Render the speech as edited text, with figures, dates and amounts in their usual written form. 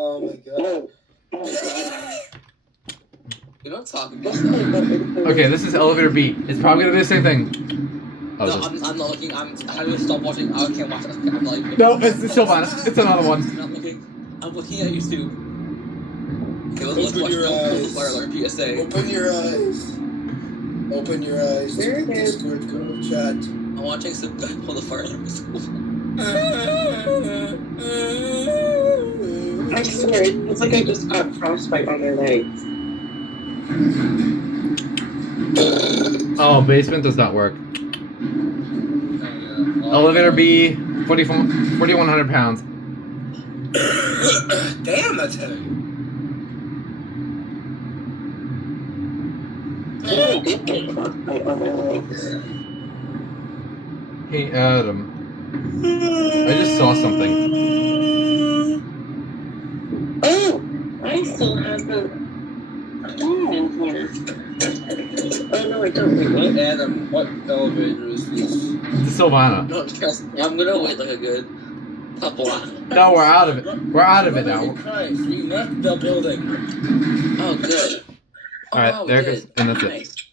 Oh my god. You don't talk about that. Okay, this is elevator B. It's probably gonna be the same thing. Oh, No, I'm not looking. How do I stop watching? I can't watch it. Okay, I'm not even. no, it's Silvana. It's another one. I'm not looking. I'm looking at YouTube. Okay, let's watch your eyes. Fire Alarm PSA. Open your eyes. Open your eyes to the Discord chat. I'm watching some guy pull the fire alarm in school. I swear, it's like I just got frostbite on my legs. Oh, basement does not work. Elevator B, 4,100 pounds. Damn, that's heavy. I did get frostbite on my legs. Hey, Adam. I just saw something. Oh, I still have the thing in here. Oh no, I don't. Wait, what? Adam, what elevator is this? The Silvana. No, trust me. I'm gonna wait like a good couple hours. No, we're out of it. We're out of it now. Christ, we left the building. Oh, good. Alright, Oh, there good. goes, and that's it. Nice.